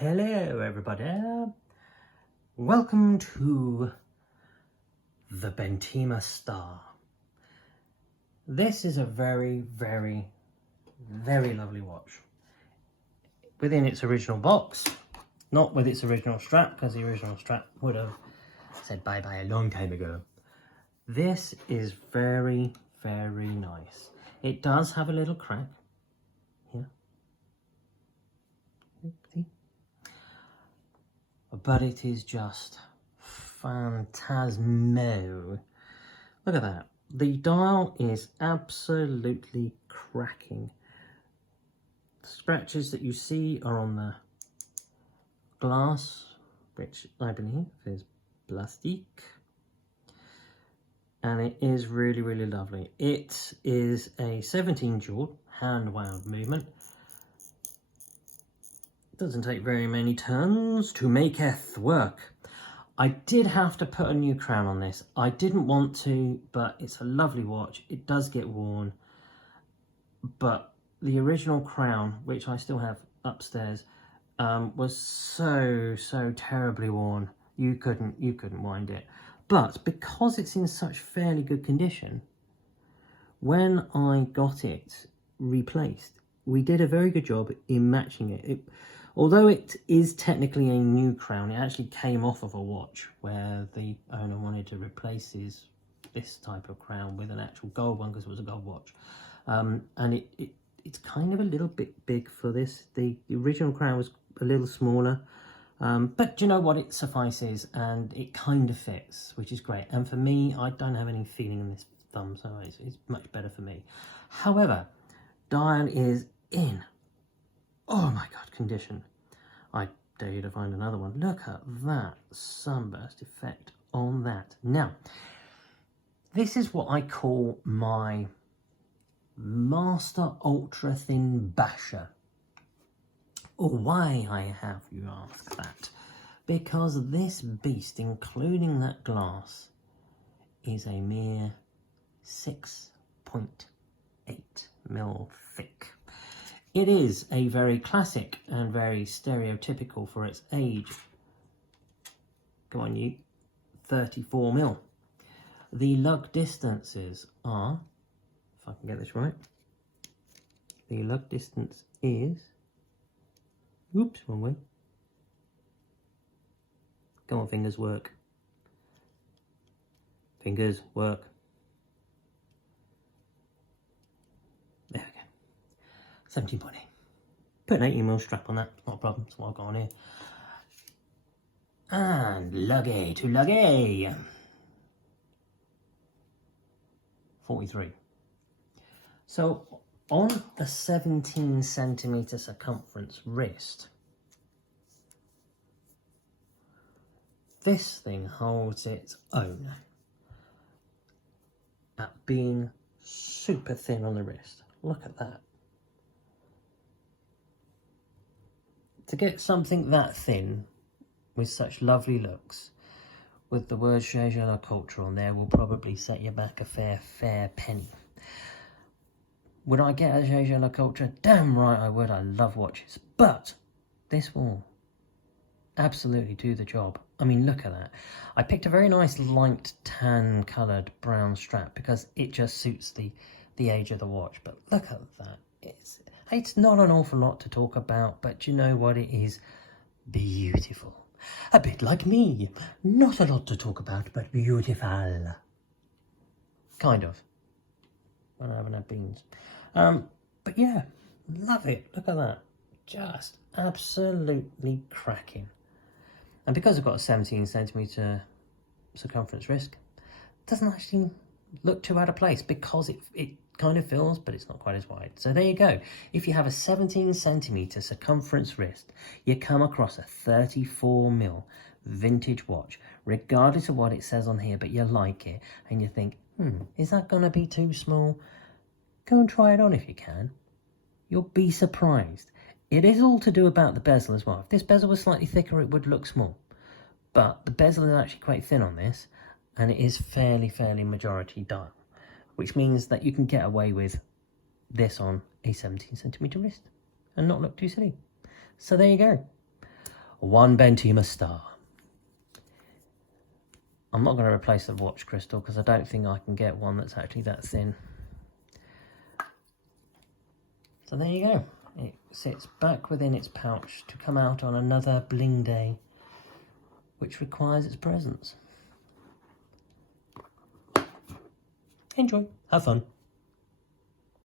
Hello everybody, welcome to the Bentima Star. This is a very lovely watch within its original box, not with its original strap, because the original strap would have said bye bye a long time ago. This is very nice. It does have a little crack here, see? But it is just phantasmo. Look at that. The dial is absolutely cracking. The scratches that you see are on the glass, which I believe is plastic. And it is really lovely. It is a 17 jewel hand wound movement. Doesn't take very many turns to maketh work. I did have to put a new crown on this. I didn't want to, but it's a lovely watch. It does get worn, but the original crown, which I still have upstairs, was so terribly worn. You couldn't wind it. But because it's in such fairly good condition, when I got it replaced, we did a very good job in matching it. Although it is technically a new crown, it actually came off of a watch where the owner wanted to replace this type of crown with an actual gold one because it was a gold watch. And it's kind of a little bit big for this. The original crown was a little smaller, but you know what, it suffices and it kind of fits, which is great. And for me, I don't have any feeling in this thumb, so it's much better for me. However, dial is in, oh my god, condition. I dare you to find another one. Look at that sunburst effect on that. Now, this is what I call my master ultra thin basher. Why I have, you ask that? Because this beast, including that glass, is a mere 6.8 mil thick. It is a very classic and very stereotypical for its age. Go on, you. 34 mil. The lug distances are, if I can get this right, the lug distance is, oops, wrong way. Come on, fingers, work. Fingers, work. There we go. 17.8. Put an 18 mil strap on that, not a problem, that's what I've got on here. And lug A to lug A. 43. So on a 17 centimeter circumference wrist, this thing holds its own at being super thin on the wrist. Look at that. To get something that thin with such lovely looks, with the word Chez la Culture on there, will probably set you back a fair penny. Would I get a Chez la Culture? Damn right I would. I love watches. But this will absolutely do the job. I mean, look at that. I picked a very nice light tan coloured brown strap because it just suits the age of the watch. But look at that. It's not an awful lot to talk about, but you know what, it is beautiful. A bit like me. Not a lot to talk about, but beautiful. Kind of. I haven't had beans. But yeah, love it. Look at that. Just absolutely cracking. And because I've got a 17 centimeter circumference wrist, it doesn't actually look too out of place because it kind of fills, but it's not quite as wide. So there you go. If you have a 17 centimeter circumference wrist, you come across a 34 mil vintage watch, regardless of what it says on here, but you like it and you think, is that going to be too small? Go and try it on if you can. You'll be surprised. It is all to do about the bezel as well. If this bezel was slightly thicker, it would look small. But the bezel is actually quite thin on this, and it is fairly majority dial, which means that you can get away with this on a 17 centimeter wrist and not look too silly. So there you go. one Bentima star. I'm not going to replace the watch crystal because I don't think I can get one that's actually that thin. So there you go. It sits back within its pouch to come out on another bling day, which requires its presence. Enjoy. Have fun.